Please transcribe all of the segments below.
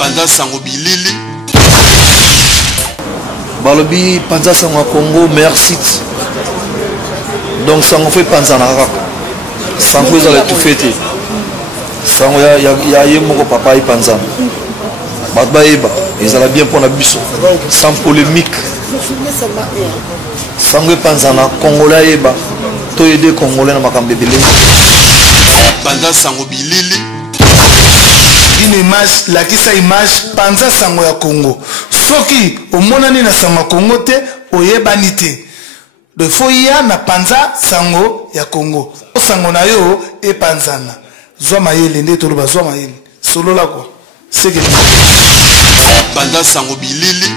Panza sango bilili. Balobi Panza sango Congo meilleur site. Donc sango fait Panza na raka. Sango ezala tout fêté. Sango ya yemoko papa y Panza. Batba eba, ezala bien pour la biso. Sans polémique. Sango Panza na Congolais eba. To aider Congolais na makambe belé. Panza sango bilili. Une image, la kisa image Panza sango ya Congo. Soki omonani na sama Congo te oyebani te. De foya na Panza sango ya Congo. Sango na yo e panzana. Zwa mayele nde toloba zwa mayele. Solo la quoi. C'est que Panza sango bilili.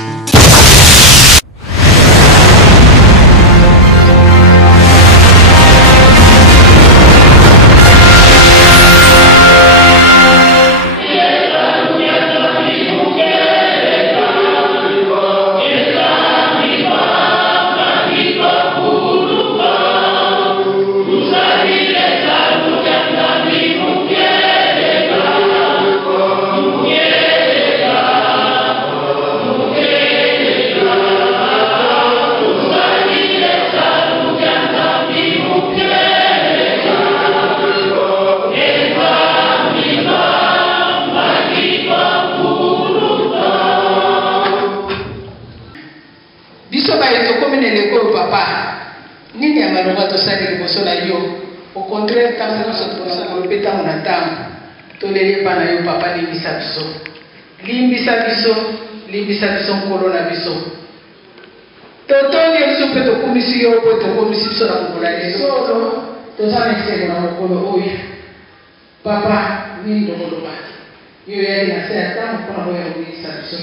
Au contraire, quand nous sommes pour ça, nous pétons en attente. Tous les papa limbisa biso. Limbisa biso corona biso. Totoni biso peto komisi yo peto komisi biso na kola solo. Tozana ekse na mokolo oyo. Papa ni ndoloba. Yo yali na sera tamu kwa roho limbisa biso.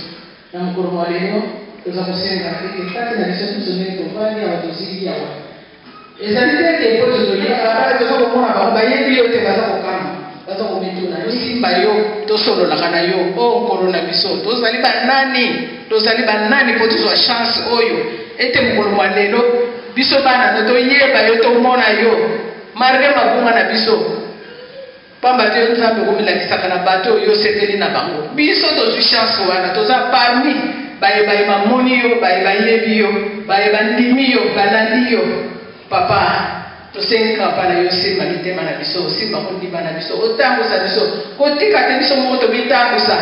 Na mokolo wa leo tozakosenga kati na biso tusone tofani ya watozidi ya wa. Ezalite ke poto tolia abale tozo komona ba bayebi yo te baza kokama baza kometuna yo simba yo to solo la kana yo o corona biso tozali banani poto zo chance oyo ete mukolo mwalelo biso bana to yeba yo to mona yo marge mabunga na biso pamba te nzambe komela kisaka na bato yo seteli na bango biso to zo chance wana toza parmi baye mamoni yo baye yebi yo baye bandimi yo balandi yo. Papa, to senga pana yo simba litema na biso, simba kondiba na biso, otango sa biso, kotika te biso moto bitango sa.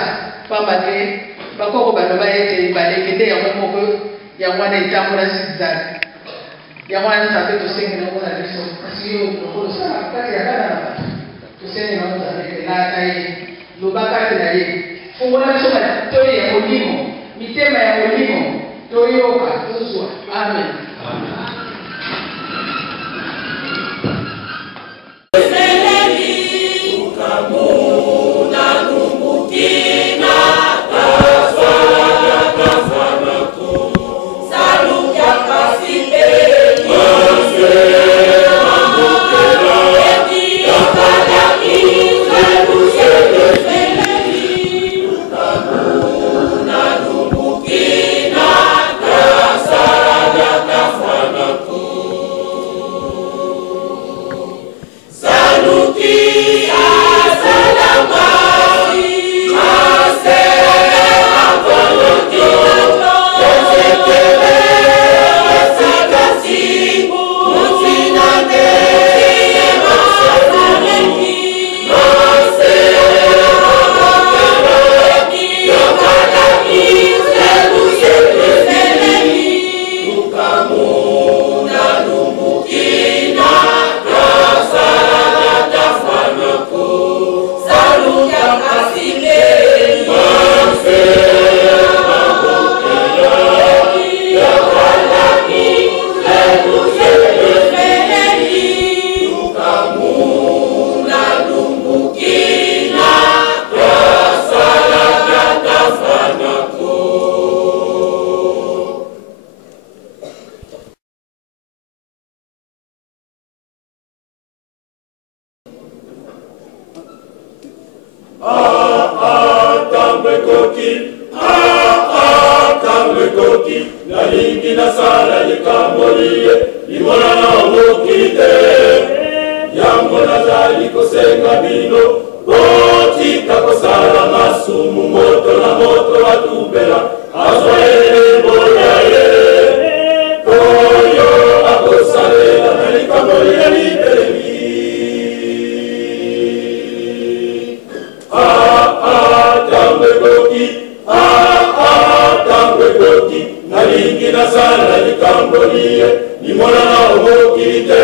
Papa te, bakoko baloba ete balekende ya moko ya mwana itango na sizali. Ya mwana sabe to senga na mwana biso, kasi yo mokolo sa kati ya kana. To senga na mwana ete la kai, lobaka te na ye. Fungola biso ba to ya molimo, mitema ya molimo, to yoka, tozwa. Amen. Amen. Senga bino, oti kako sala masumu moto la likambolie nimona na omokili te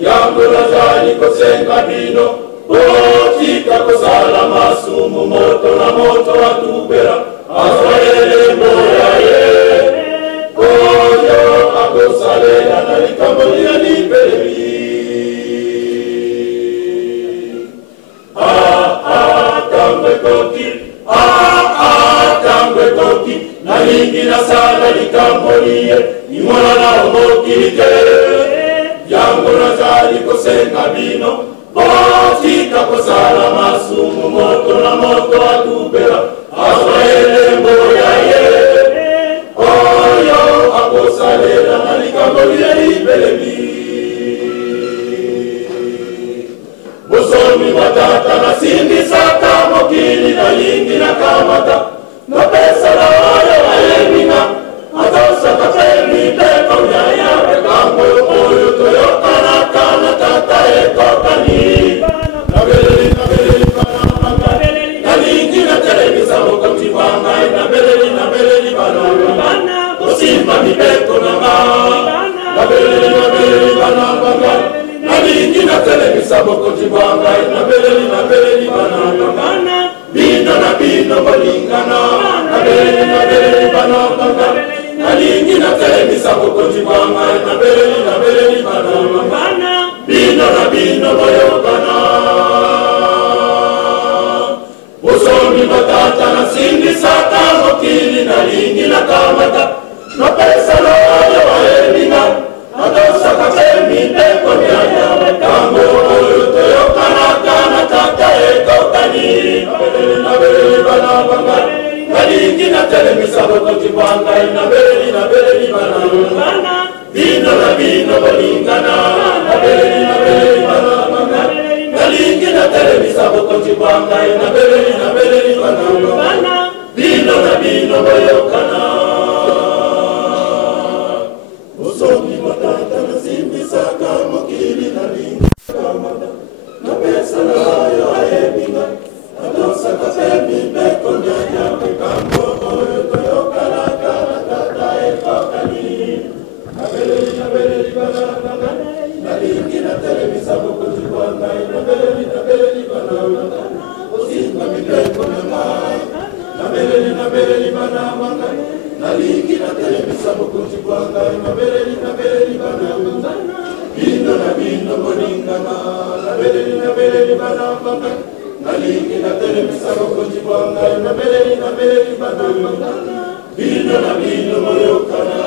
yango nazali kosenga bino otika kozala masumu moto na moto atubela azwa elembo ya ye oyo akosalela na likambo ya libeleli tango ekoki nalingi nasala likambo liye nimona na omokili te yango nazali kosenga bino otika kozala masumu moto na moto atubela azwa elembo ya ye oyo akosalela na likambo liye libelemi bosomi batata nasimbisaka mokili nalingi nakamata napesala oyo ayeminga atosaka pe miteko yayawe kambo oyo toyokanaka na tata ekokani nalingi natelemisa bokoti bwangai nabeleli banabanga kosimba mibeko nanga nabeleli banabanga nalingi natelemisa bokoti bwangai nabeleli banabanga bino na bino bolingana nabeleli banabanga nalingi natelemisa bokoti bwangai nabeleli banabanga bino na bino boyokana bosomi batata nasindisaka mokili nalingi nakamata napesala oyo ayeminga natosaka pe miteko yayawe kambo oyo toyokanaka na tata ekokani nabeleli banabanga nalingi natelemisa bokoti bwangai nabeleli banabanga bino na bino bolingana nabeleli banabanga nalingi natelemisa bokoti bwangai nabeleli banabanga bino na bino boyokana bosomi batata nasimbisaka mokili nalingi nakamata napesala oyo ayeminga natosaka pe mibeko yayawe kambo oyo toyokanaka na tata ekokani nabeleli banabanga nalingi natelemisa bokoti bwangai nabeleli banabanga kosimba mibeko nanga nabeleli banabanga nalingi natelemisa bokoti bwangai nabeleli banabanga bino na bino bolingana nabeleli banabanga nalingi natelemisa bokoti bwangai nabeleli banabanga bino na bino boyokana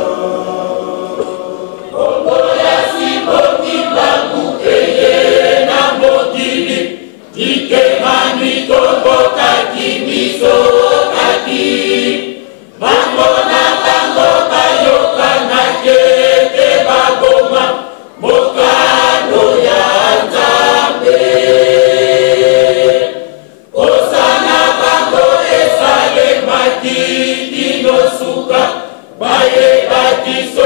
Baye batiso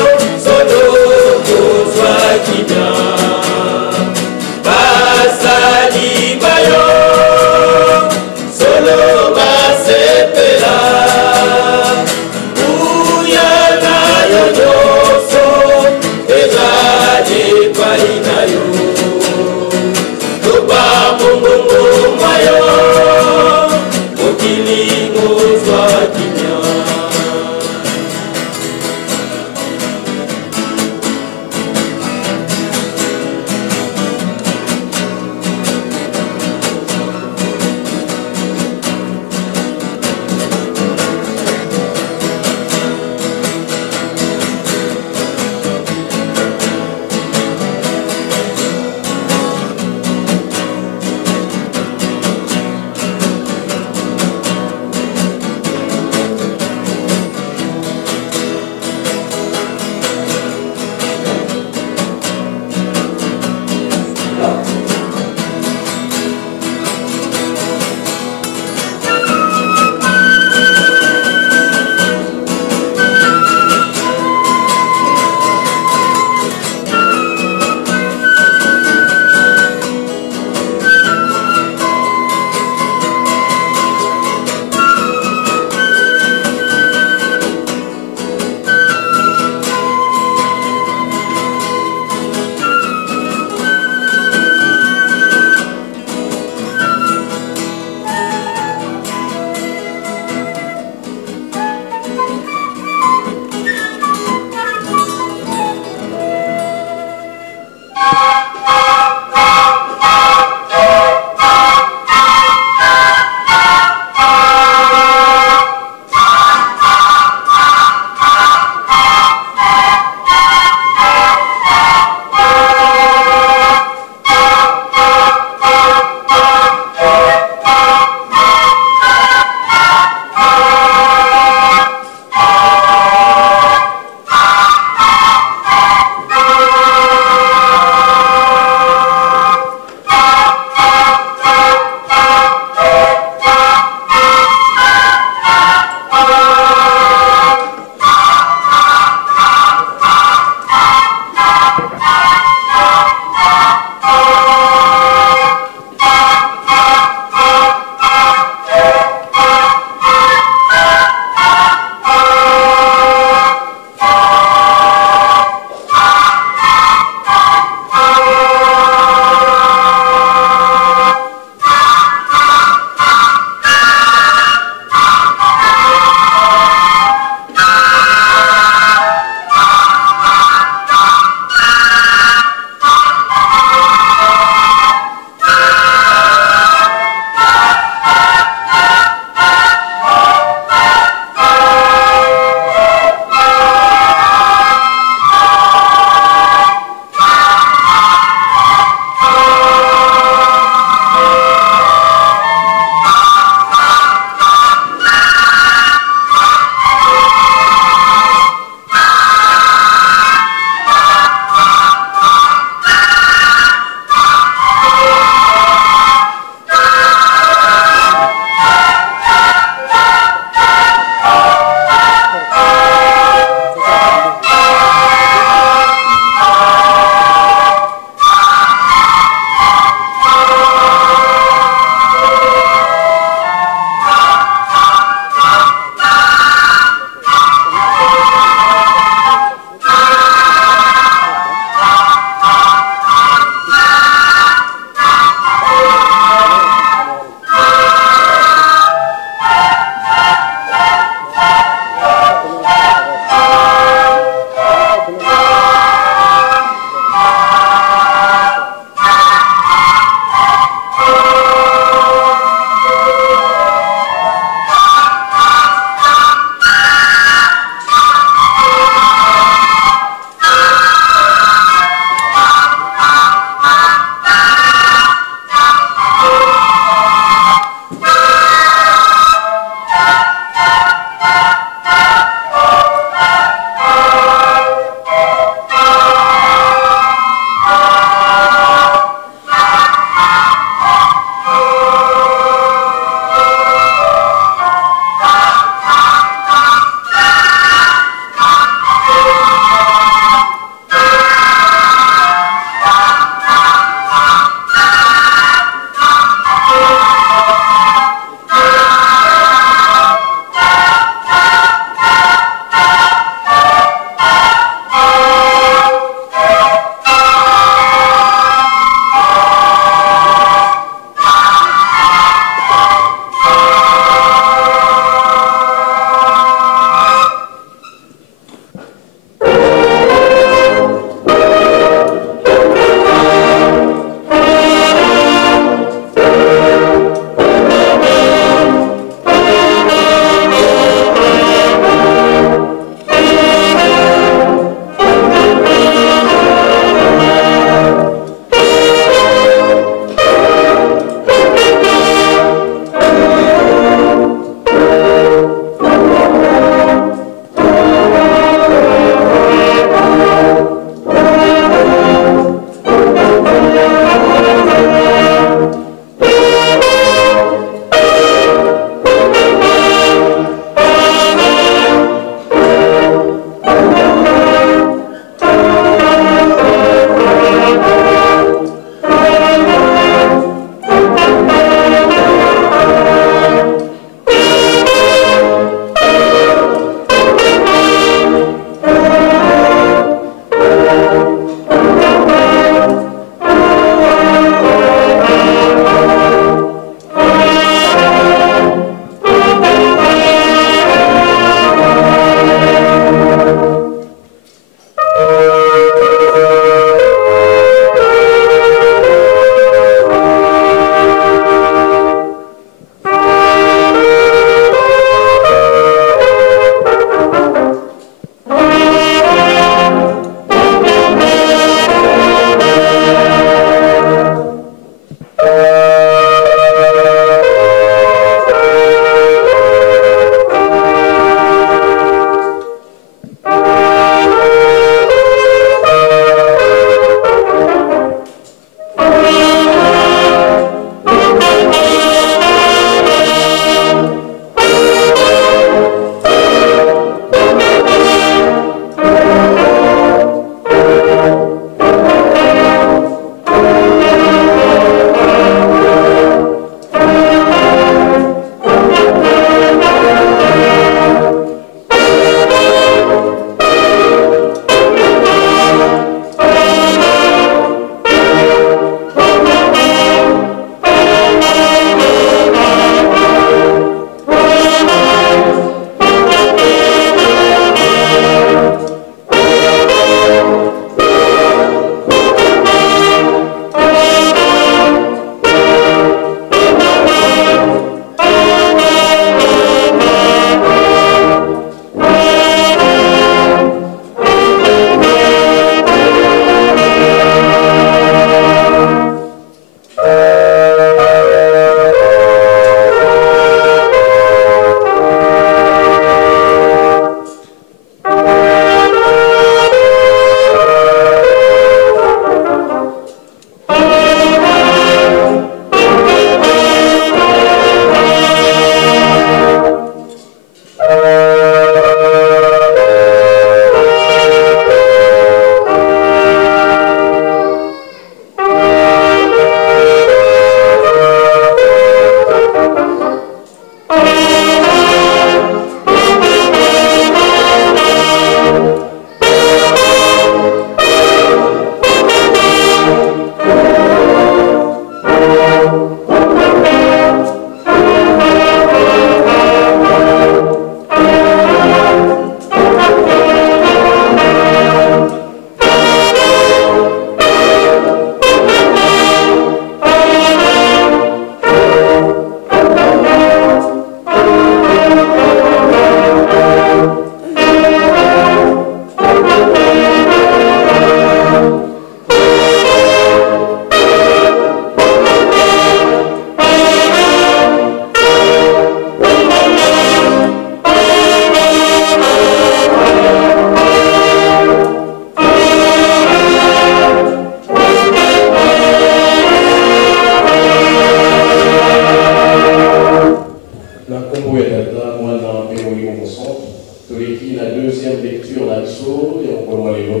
deuxième lecture na biso ya mokolo wa lelo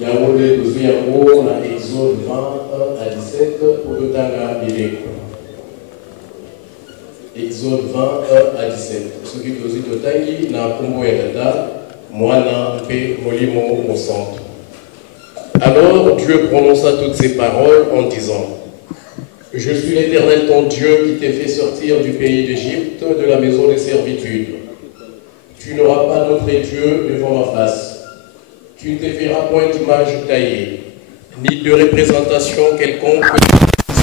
yango nde tozwi yango na Exode 20 à 17 po totanga bileko. Exode 20 à 17 soki tozwi totangi na kombo ya tata mwana mpe molimo mosantu. Alors Dieu prononça toutes ces paroles en disant: Je suis l'Éternel ton Dieu qui t'ai fait sortir du pays d'Égypte, de la maison des servitudes. Tu n'auras pas d'autre Dieu devant ma face. Tu ne te feras point d'image taillée, ni de représentation quelconque qui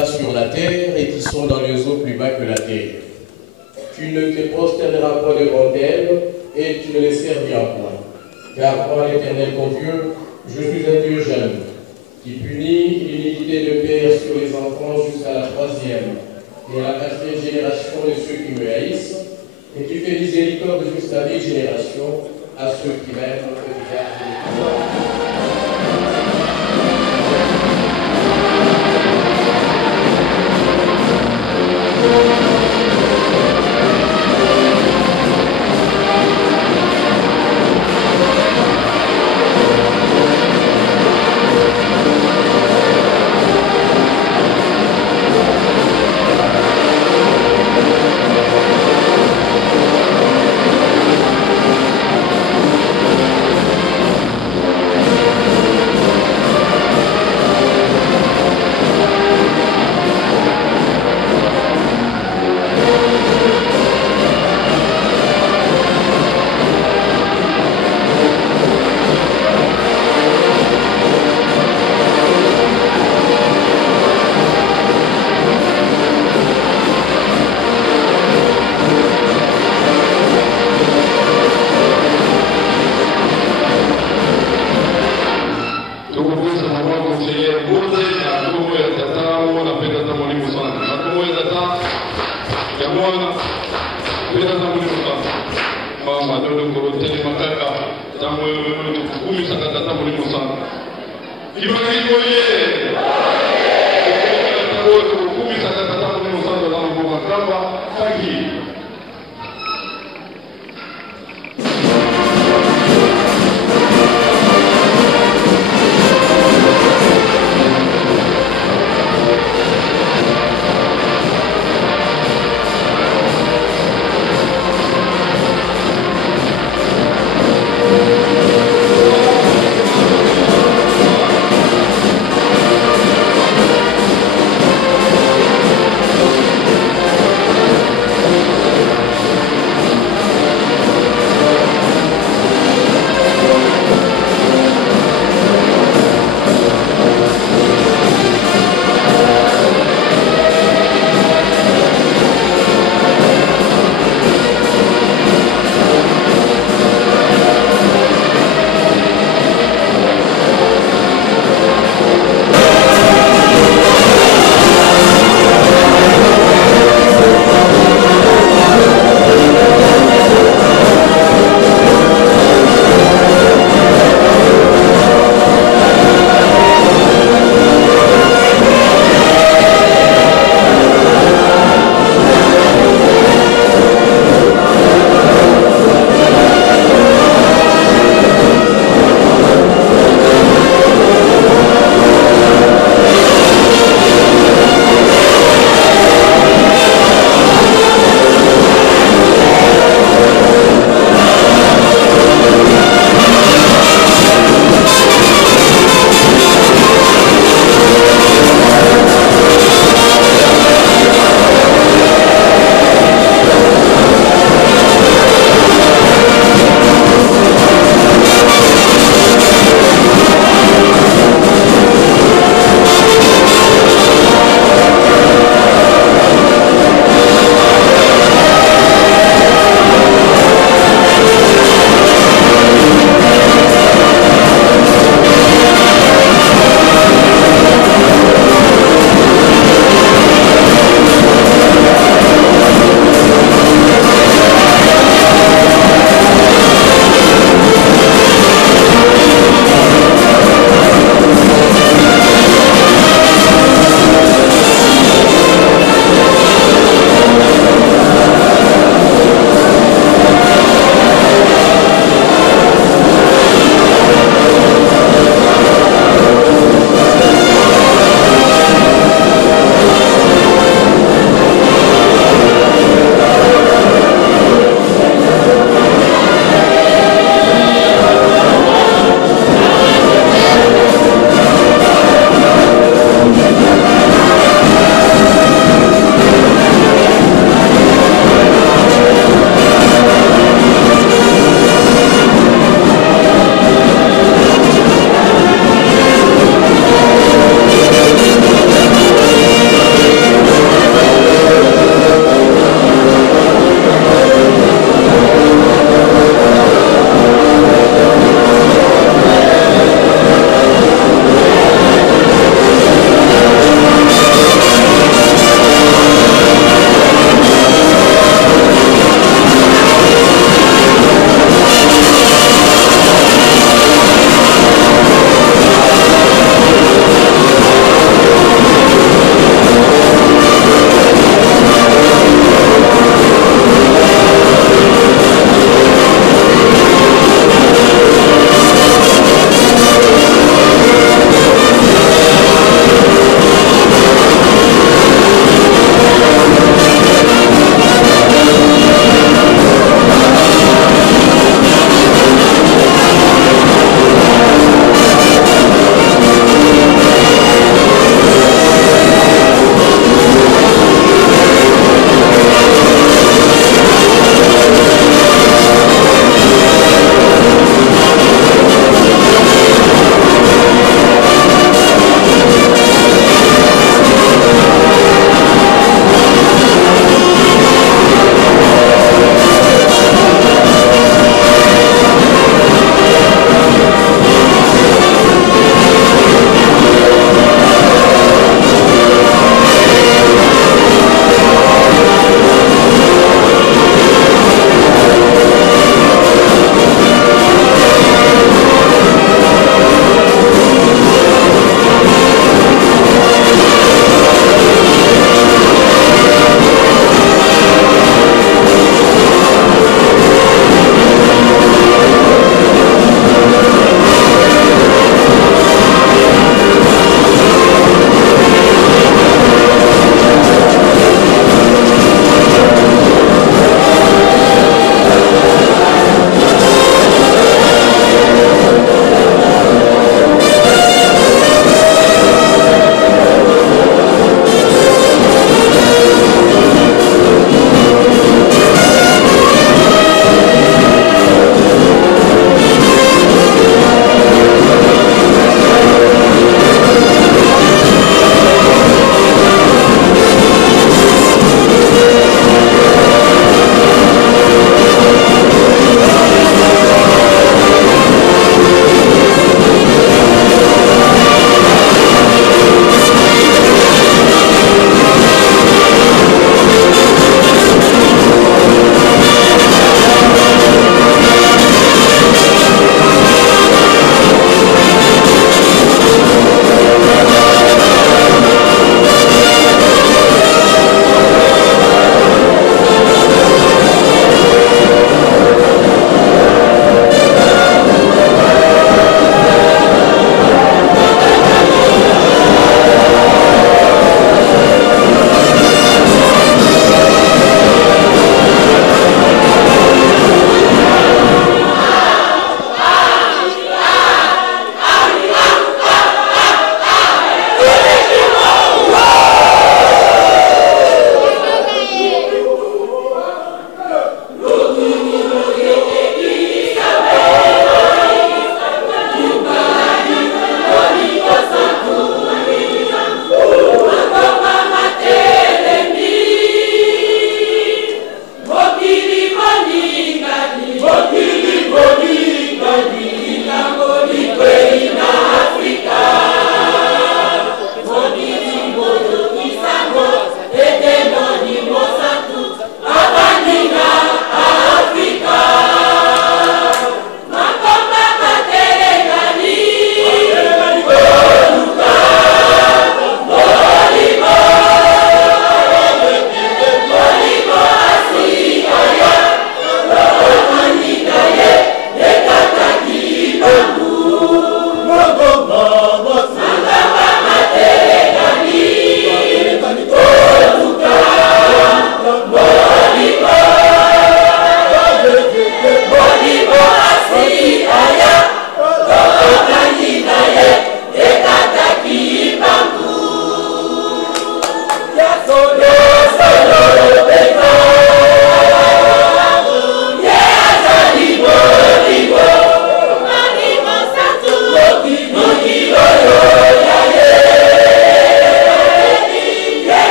sont sur la terre et qui sont dans les eaux plus bas que la terre. Tu ne te prosterneras point devant elles et tu ne les serviras point. Car moi, l'Éternel ton Dieu, je suis un Dieu jeune, qui punit l'iniquité de père sur les enfants jusqu'à la 3e et à la 4e génération de ceux qui me haïssent, et tu fais miséricorde jusqu'à 10 générations à ceux qui m'aiment et qui gardent les commandements.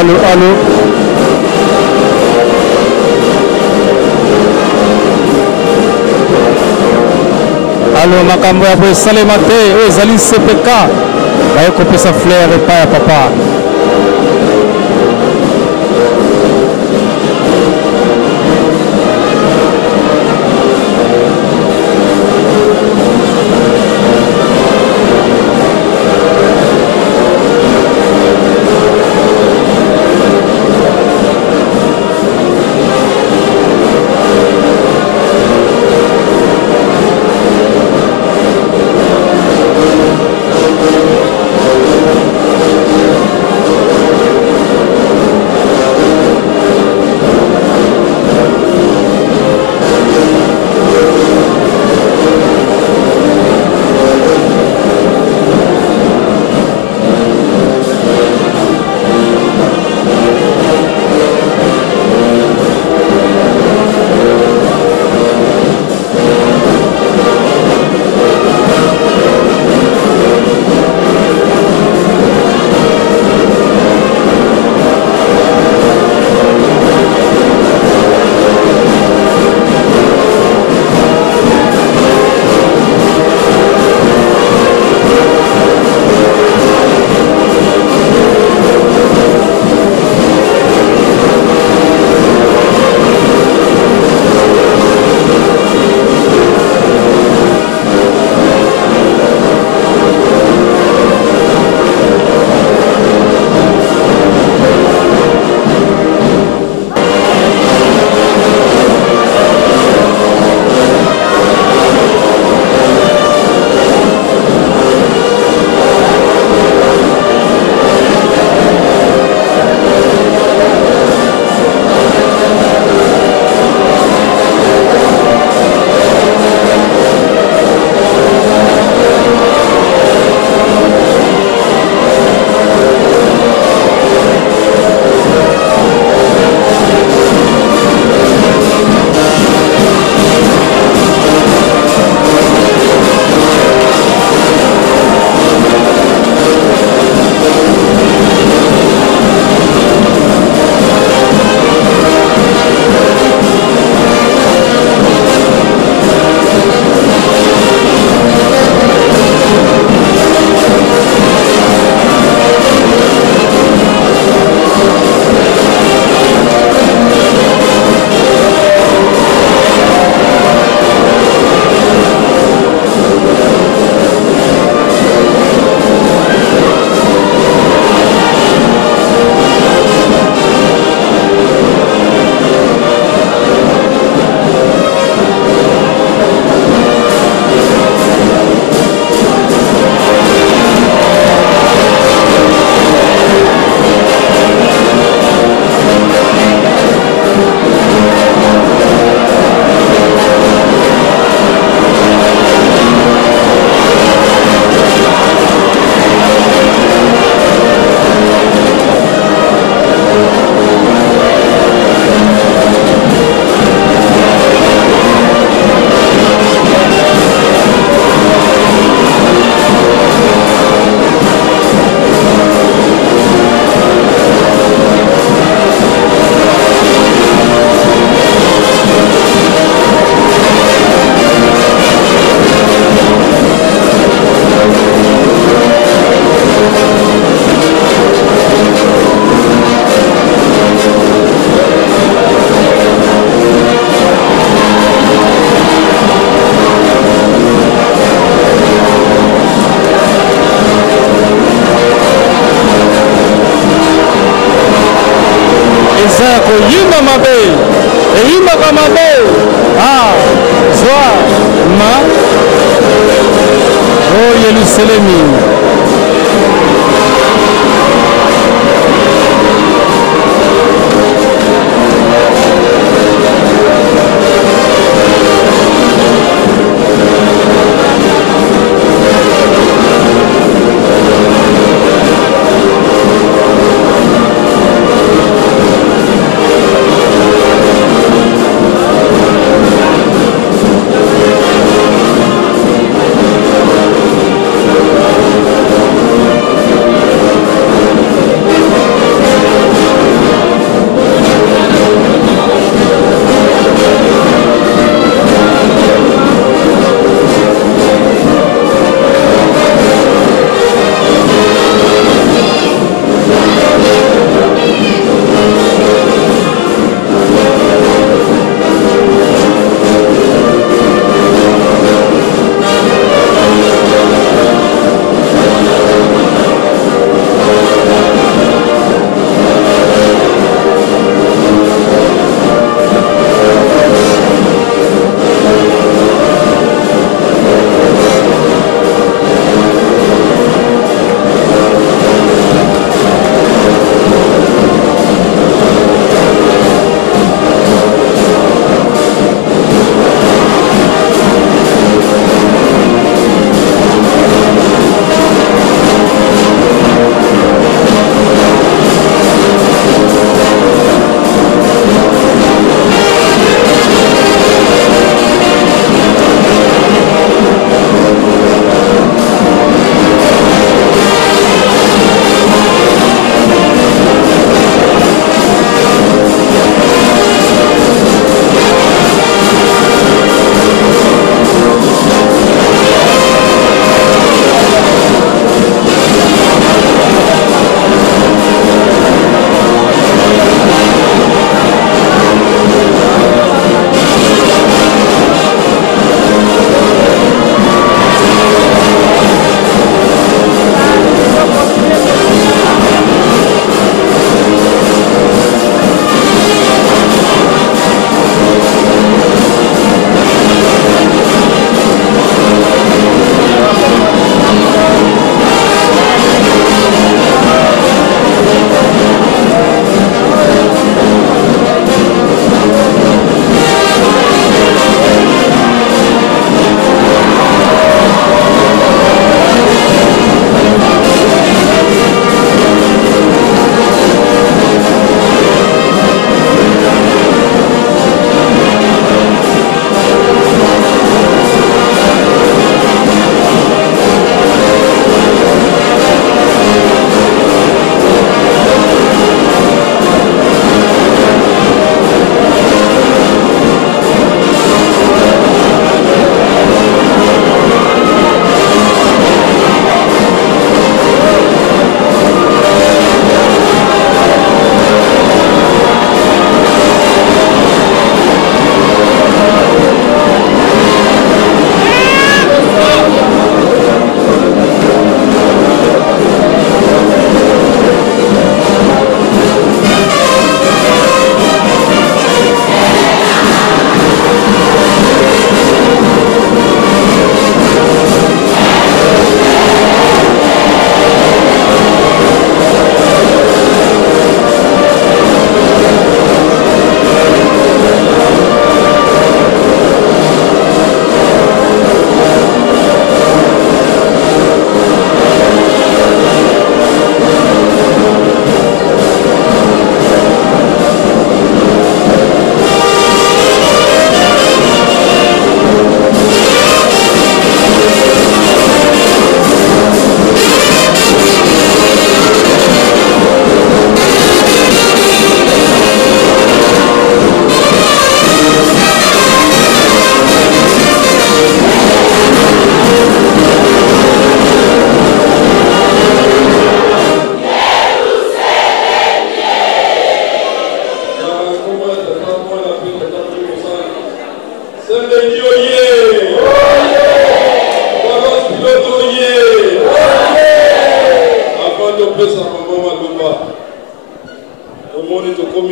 allô. Allô, makambo ya koesalema te oyo ezali CPK baye kopesa fleur epai ya papa. Yimba mabe, yimba kamabe, zwa, ma, Yerusalemi.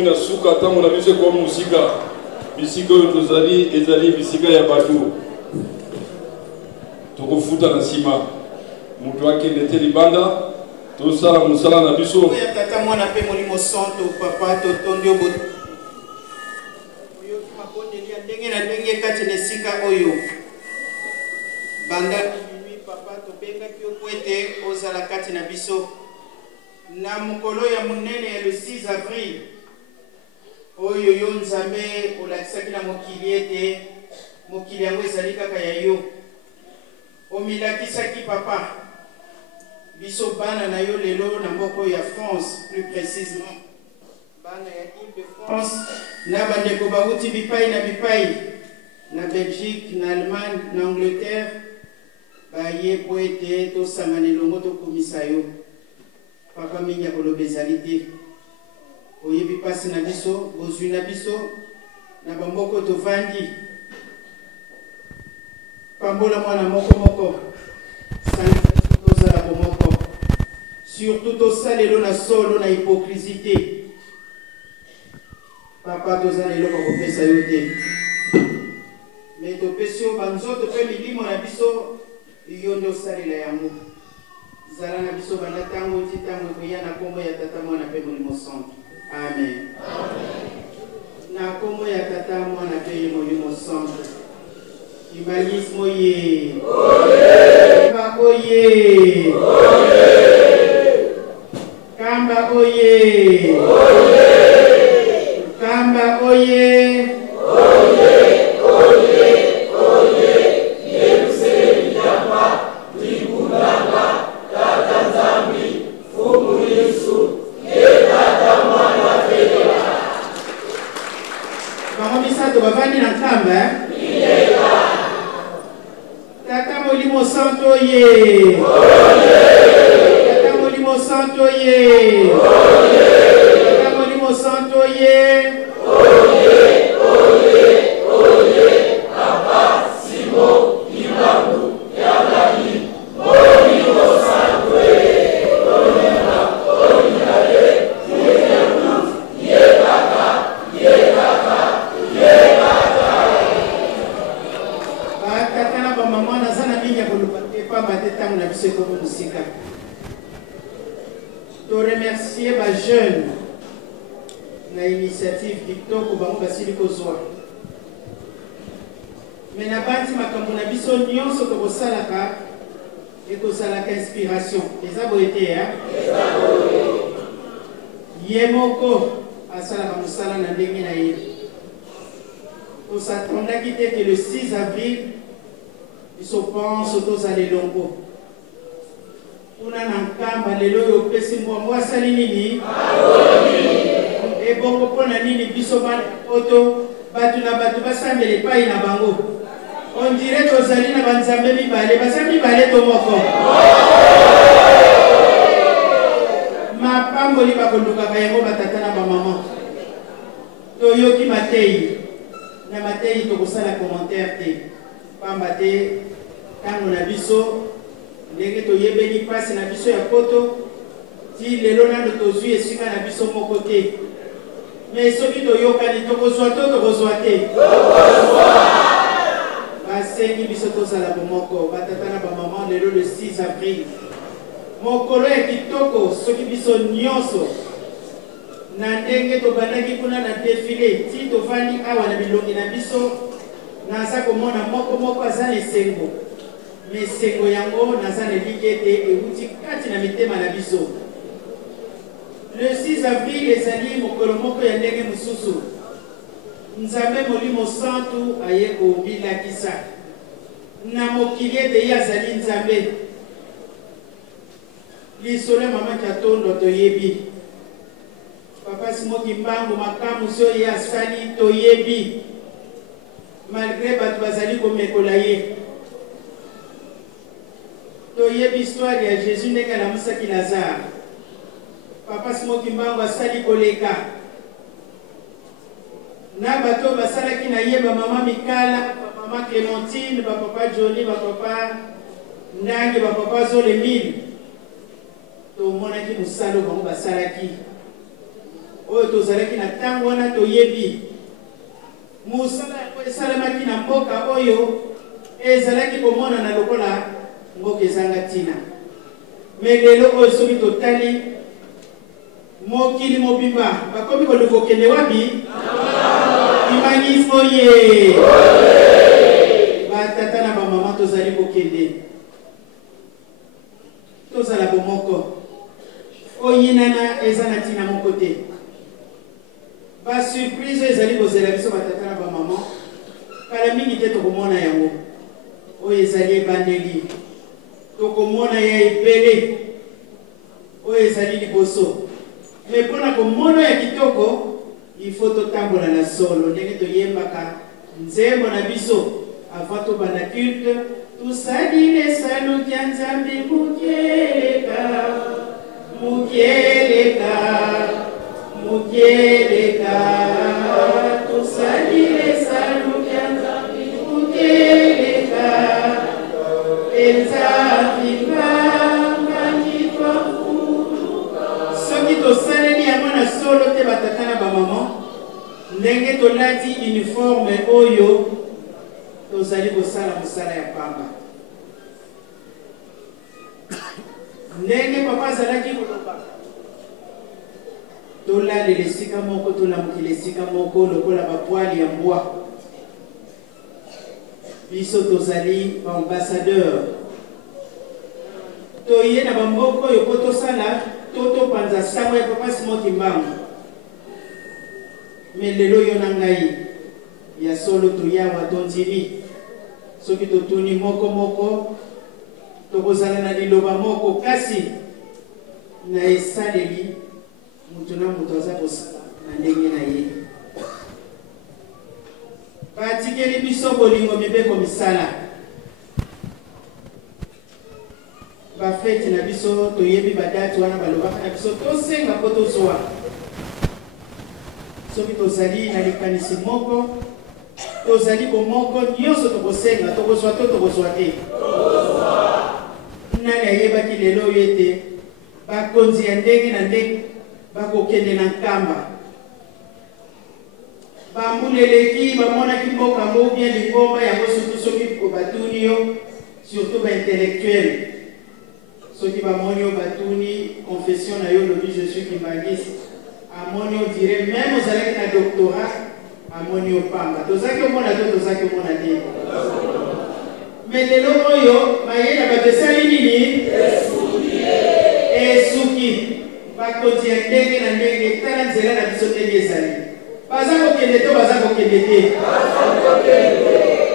na suka tango na biso kwa musika bisika oyo tozali ezali bisika ya bato tokofuta na nsima moto akende te libanda tosala mosala na biso ya tata mwana mpe molimo santo papa totondi oyo mabondeli ya ndenge na ndenge kati na esika oyo banda minui papa tobengaki yo po ete ozala kati na biso na mokolo ya monene ya le 6 avril oyo yo nzambe olakisaki na mokili ete mokili yango ezali kaka ya yo omilakisaki papa biso bana na yo lelo na mboka ya France plus précisément bana ya Île-de-France na bandeko bauti bipai na bipai na Belgique na Allemagne na Angleterre baye po ete tosangana elongo tokomisa yo papa mingi ya koloba ezali te oyebi mpasi na biso bozwi na biso na bamboko tovandi pambola mwana moko tozala bomoko surtout tosalelo na solo na hypocrisie papa tozala eloko kopesa yo te me topesi yo banzoto mpe milimo na biso yo nde osalela yango zala na biso banda ntango ti ntango ekoya na nkombo ya tata mwana mpe molimo santo amen na nkombo ya tata mwana mpe ye molimo santo Ibalismo ye. Kamba oye. Kamba oye. Kamba oye. Yeruseli jamba. Likundanga. Tata Nzambi. Fumu Yesu. Tata mwana pekela. Mahomisato bavandi na kamba Tata molimo santo ye. Tata molimo santo ye. Tata molimo santo ye. Papa Simo Ibangu Yabani molimo santo ye. To remercier ma jeune na initiative TikTok bango basili kozwa me na bati makambo na biso nyonso tokosalaka ekosalaka inspiration eza boye te ya ye moko asalaka mosala na ndenge na ye tosatondaki te ke le 6 avril biso pense tozala elongo kuna na nkamba lelo oyo opesi mbwambo asali nini ebongo mpo na nini biso oto bato na bato basambela epai na bango ondire tozali na banzambe mibale baza mibale to moko mapamboli bakondukaka yango batata na bamama toyoki matei na matei tokosala commentaire te pamba te ntango na biso ndenge toyebeli mpasi na biso ya poto ti lelo nano tozwi esika na biso moko te me soki toyokani tokozwa to tokozwa te basengi biso tozala bomoko batata na bamama lelo le 6 avril mokolo ya kitoko soki biso nyonso na ndenge tobandaki kuna na defile ti tofandi awa na bilongi na biso naza komona moko aza na esengo me esengo yango naza na elingi ete euti kati na mitema na biso le 6 avril ezali mokolo moko ya ndenge mosusu nzambe molimo santu aye kobilakisa na mokili ete ye azali nzambe lisolo ya mama Kyatondo toyebi papa Simoki Mbangu makambo so ye asali toyebi malgré bato bazali komekola ye toyebi histoire ya Jésus ndenge alamusaki Lazare papa Simoki Mbangu asali koleka na bato basalaki na ye bamama Mikala bamama Clémentine bapapa Johnny bapapa Ndange bapapa Zolemile tomonaki mosalo bango basalaki oyo tozalaki na ntango wana toyebi mosala yango esalemaki na mboka oyo ezalaki komonana lokola mboka ezanga ntina. Me lelo oyo soki totali mokili mobimba bakomi kolinga kokende wapi? Humanisme ye batata na bamama tozali kokende tozala bomoko oyinana eza na ntina moko te. Basurprise ezali kozela biso batata na bamama kala mingi te tokomona yango oyo ezali ebandeli tokomona ya ebele oyo ezali liboso. Me mpona komona ya kitoko ifo totambola na solo ndenge toyembaka nzembo na biso avant tobanda culte tusalile saluki ya Nzambe mukieleka mukieleka mukieleka tusalile saluki ya Nzambe mukieleka soki tosaleli yango na solo te batata na bamama ndenge tolati uniforme oyo tozali kosala mosala ya pamba ndenge papa azalaki koloba tolalela esika moko tolamukila esika moko lokola bapwali ya mbwa. Biso tozali baambassadeur toye na bamboka oyo po tosala topanza sango ya papa Simon Kimbangu. Me lelo yo na ngai ya solo toyawa tondimi soki totuni moko moko tokozala na liloba moko kasi na esaleli mutu na mutu aza kosala na ndenge na ye. Batikeli biso bolingo mibeko misala bafeti na biso toyebi badati wana balobaka na biso tosenga po tozwa soki tozali na likanisi moko tozali bomoko nyonso tokosenga tokozwa to tokozwa te. Nani ayebaki lelo oyo ete bakonzi ya ndenge na ndenge bakokende na nkamba bambuleleki bamonaki mboka ngo bien lingomba yango surtout soki batuni yo surtout baintellectuel soki bamoni yo batuni confession na yo lobi je suis kimbangiste amoni yo dire même ozalaki na doctorat amoni yo pamba tozaki omona to tozaki omona te. Me lelo oyo mayele bato esali nini esuki bakonzi ya ndenge na ndenge tala nzela na biso ndenge ezali baza kokende to baza kokende te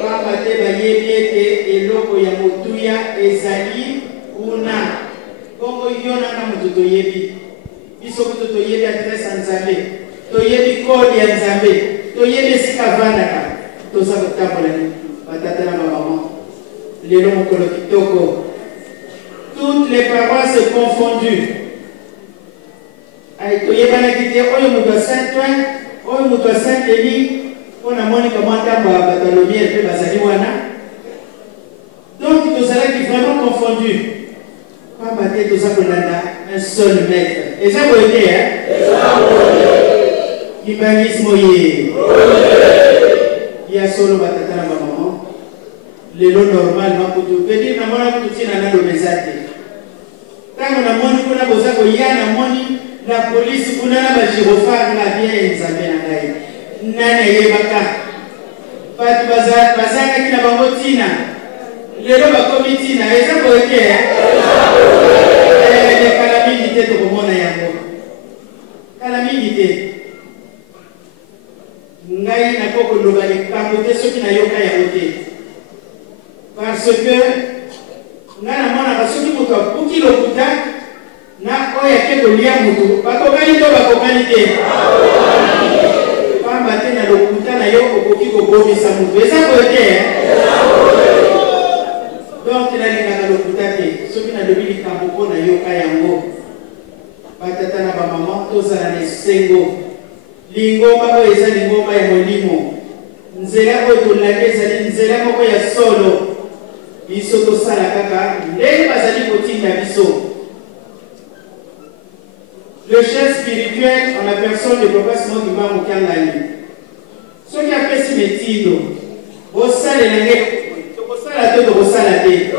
pamba te bayebi ete eloko ya motuya ezali kuna bongo yo nanga moto toyebi biso kutu toyebi adresse ya Nzambe toyebi kode ya Nzambe toyebi esika avandaka toza kotambola batata na bamama lelo mokolo kitoko toutes les paroisses confondues toyebanaki te oyo moto ya Saint-Ouen oyo moto ya Saint-Denis mpona monika mwa ntambo ya bato ya lumière mpe bazali wana donc tozalaki vraiment confondu pamba te toza kolanda un seul maître eza boye te kibangisme ye ya solo batata na bamama lelo normalement kutu pedi namona kutu tina naloba eza te ntango namoni kuna boza koya namoni la polisi kuna na bagirofare na bien Nzambe na ngai nani ayebaka bato bazangaki na bango ntina lelo bakomi ntina eza boye te kala mingi te tokomona yango kala mingi te ngai nakokoloba likambo te soki nayoka yango te parce que ngai namonaka soki moto apuki lokuta na oyo ake kolia moto bakokani to bakokani te pamba te na lokuta na yo okoki kobomisa moto eza boye te donc nalingaka lokuta te soki nalobi likambo mpo nayoka yango batata na bamama tozala na esengo lingomba oyo eza lingomba ya molimo nzela oyo tolandi ezali nzela moko ya solo biso tosala kaka ndenge bazali kotinda biso. le chef spirituel en la personne de Papa Simon Kimba Mokiangali. Ce qui a fait si métier, au sein de l'année, au sein de la tête, au sein de la tête.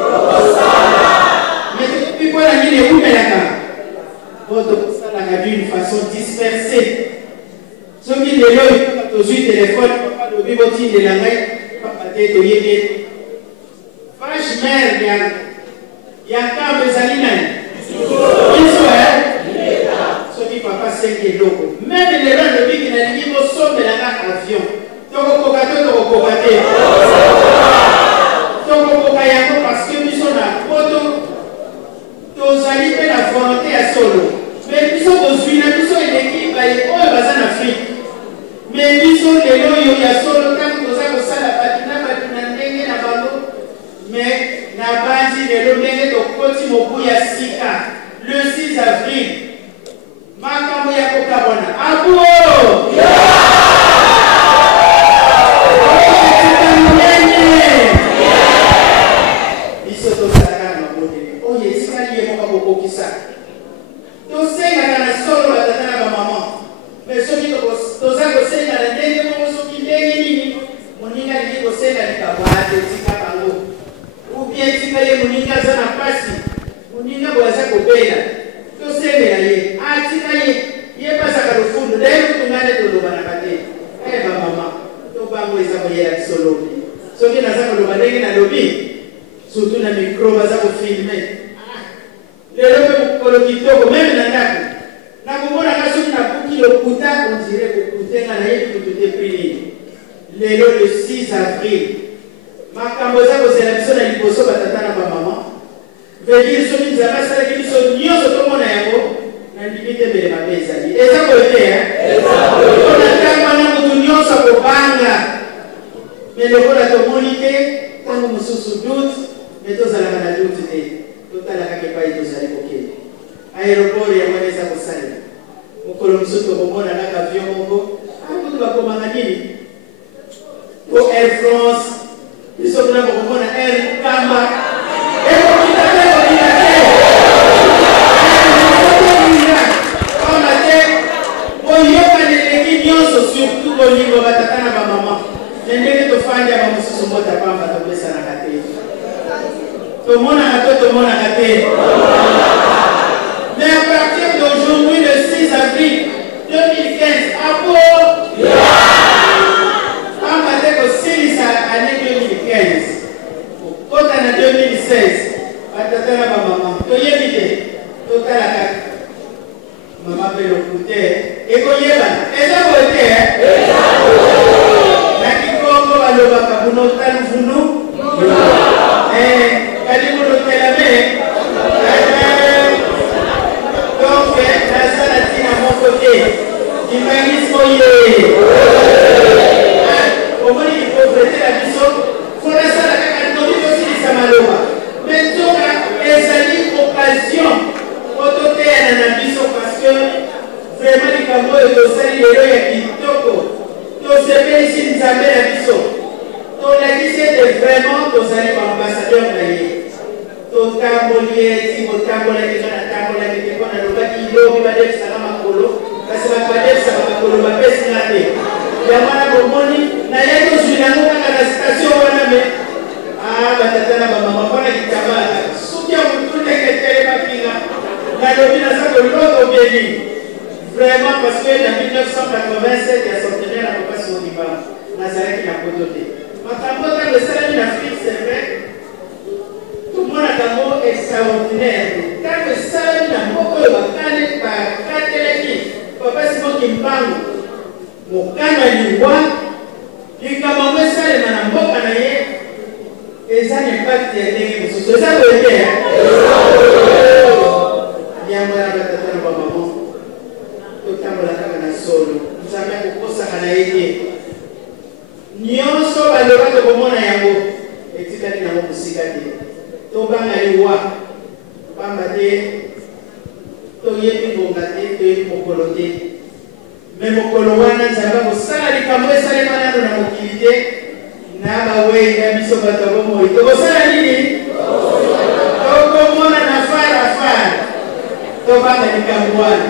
Mais depuis quoi la vie est où, mais la d'une façon dispersée. Ce qui est là, il y a téléphone, il y a des de la main, il y a des vaches mères, il y a un camp de Zalinaï. Ce qui papa c'est qui est loco. Même les gens de vie qui n'a dit au sommet de l'avion. Donc, parce que nous sommes à Poto, nous allons faire la volonté à solo. Mais nous sommes aux Unis, nous sommes une équipe qui en Afrique. Mais nous sommes les gens qui ont solo, tant que nous avons ça, la patina, la bando. Mais la base de l'homme au côté Mobuya Sika, le 6 avril. Makambo ya kokabona. Abuo! Iso tosaka mabodeli. Oye, sikali ye moka bokokisa. Tosenga kana solo batata na mama. Mais soki toza kosenga na ndenge moko soki ndenge nini moninga liki kosenga likabwate tika bango. Ou bien tika ye moninga za na pasi. Moninga boza kobela. Tosengela ye. Atika ye pasaka lufundo. Lero tungane toloba na kate. Ba mama. Tobango eza koyela kisolobi. Soki naza koloba ndenge na lobi. Surtout na micro baza kofilme. Lelo pe mukolo kitoko meme na ndako. Na kumona kasoki na buki lokuta on dirait kokutenga na ye tutute pili. Lelo le 6 avril. Makambo za kozela biso na liboso batata na ba mama. Veut soki nzambe asalaki biso nyonso tomona yango na ndimite mbele mabe ezali. Eza koete mpona ntango wana motu nyonso akobanga. Me lokola tomoni te ntango mosusu dute me tozalaka na dute te totalaka kepai tozali kokende. Aéroport yango wana eza kosalela mokolo mosusu tokomona kaka avion moko kutu bakomaka nini po Air France biso tuna kokomona Air Kamba surtout bolingo batata na bamama ndenge tofanda bamosusu mbota pamba topesanaka te tomonaka te mais à partir d'aujourd'hui le 6 avril 2015 apo pamba te kosilisa année 2015 kota na 2016 batata na bamama toyebi te totalaka mama pe lokute ekoyebana eza kote nakikongo balobaka bunotanu vunu kadi bunotelame donc nazala ntina moko te imanismo ye omoni lipovrete na biso fonasala kaka tobi tosilisa maloba mais nzoka ezali occasion ototeyana na biso parce que vraiment likambo oyo tosali lelo ya kitoko tosepelisi nzambe na biso tolakisi ete vraiment tozali baambassadeur na ye totamboli eti kotambolaki nga natambolaki te mpo nalobaki lobi badefisaka makolo kasi bato badefisaka makolo bapesinga te yango wana bomoni naye tozwi nango kaka na station wana me batata na bamama mpona kitambala soki ya motu ndenge telemakinga nalobi naza koloko beli vraiment parce que en 1987 il y a centenaire à Papa Simon Nazareth na Kotote. Makambo dans le salon d'Afrique c'est vrai. Tout le monde a un mot extraordinaire. Quand le salon n'a pas eu bakane par kateleki Papa Simon Kimbangu. Mokana liwa likambo sale na mboka na ye eza impact ya ndenge mosusu eza koyete yango ya batata na bamama totambola kaka na solo nzambe akokosaka na ye te nyonso baloba tokomona yango etikali nango mosika te tobanga liwa pamba te toyebi ngonga te toyebi mokolo te me mokolo wana nzambe akosala likambo esalema nano na mokili te na bawei na biso bato bomoi tokosala nini tokomona na farafara tobanga likambo wana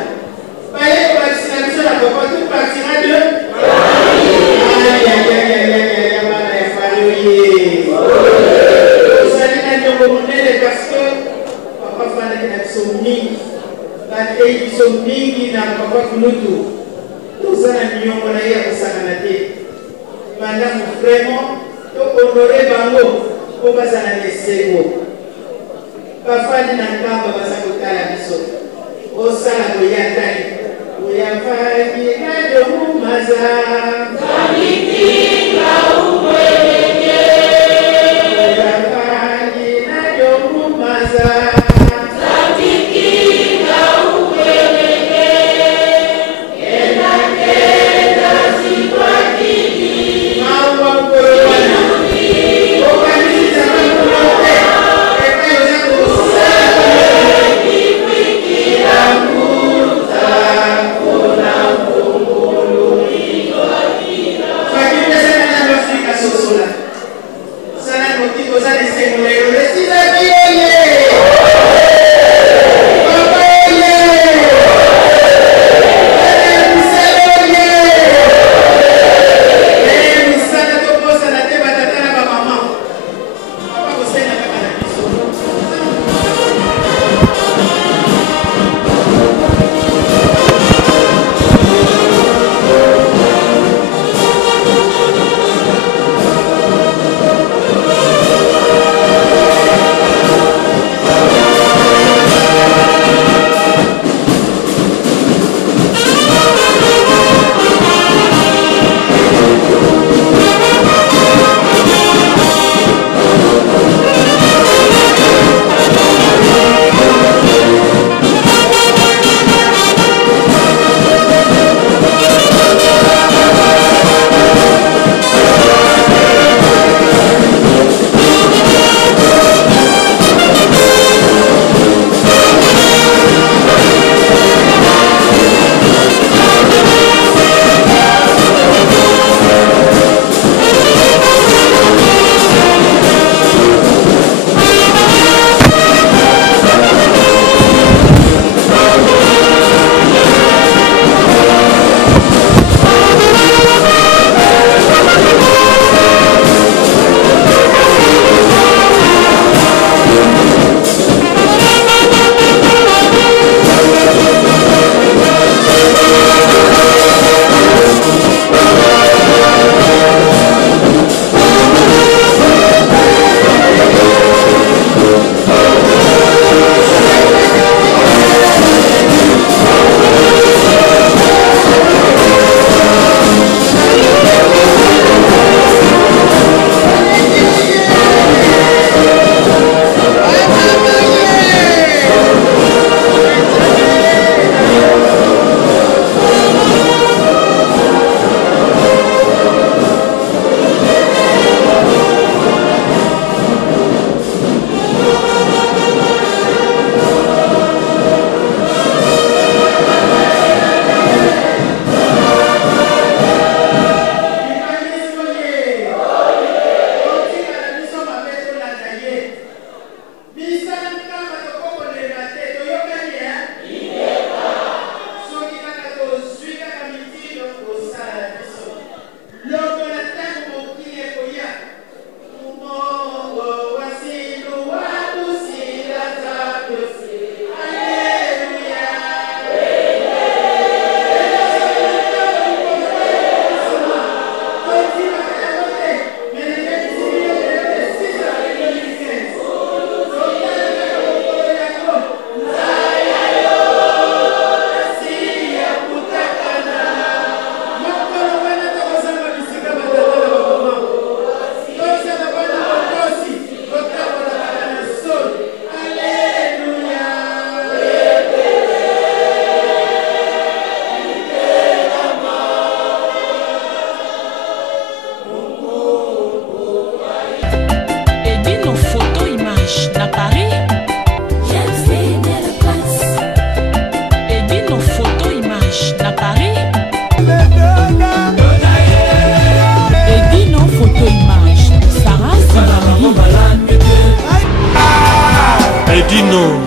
Edino,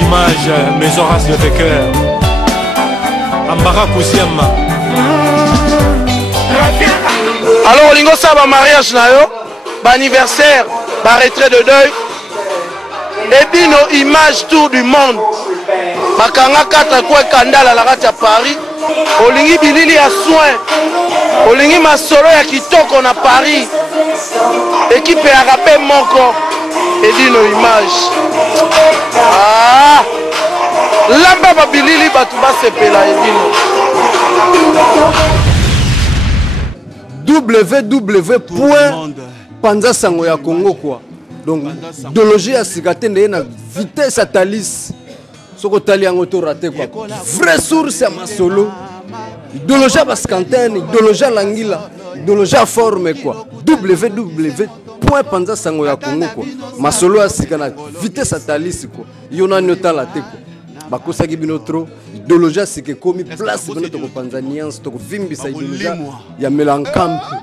image, mes horaces de cœur. Ambara Kouziama. Alors olingo sa ba mariage na yo, ba anniversaire, ba retrait de deuil. Et puis nos images tour du monde. Bakanga kata kwa kandala la kati ya Paris. Olingi bilili ya soin. Olingi masolo ya kitoko na Paris. Équipe ya rapé moko. Et puis nos images. Ah! Lamba ba bilili batu ba sepela edino. www.panzasango ya Congo quoi. Donc idéologie ya sikate ndeye na vitesse à Thalys. Soko tali yango to raté quoi. Vraie source ya masolo. Idéologie ya Baskantene, idéologie ya Langila, idéologie ya forme quoi. www.panzasango ya Congo quoi. Masolo ya sikana vitesse à Thalys quoi. Yona nyota la te quoi. Bakosaki bino trop idéologie sike komi place bino to kopanza nuance to kovimbisa idéologie ya melankampe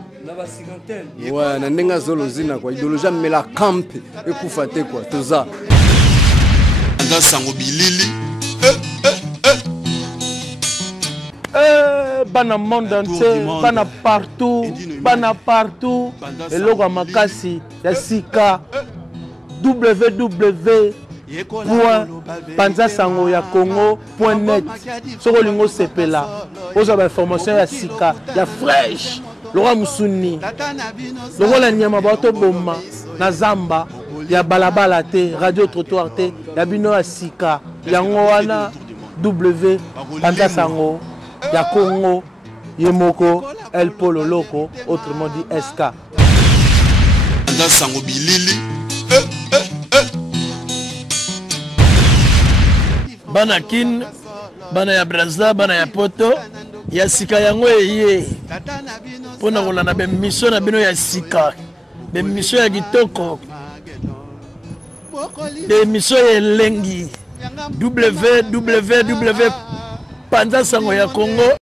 ouais na ndenga zolo zina kwa idéologie melankampe ekufa te kwa toza Panza sango bilili bana monde entier bana partout eloko makasi ya sika www.panzasango ya Congo.net. Soko lingo sepela oza ba information ya sika ya fresh loka musuni loka la nyama bato bomba na zamba ya balabala te radio trottoir te ya bino ya sika yango wana www.panzasango ya Congo yemoko El Polo Loco autrement dit SK Panzasango bilili bana kin bana ya Brazza bana ya Poto ya sika yango eye pona kolanda be mission na bino ya sika be mission ya kitoko be mission ya lengi www.panzasango ya Congo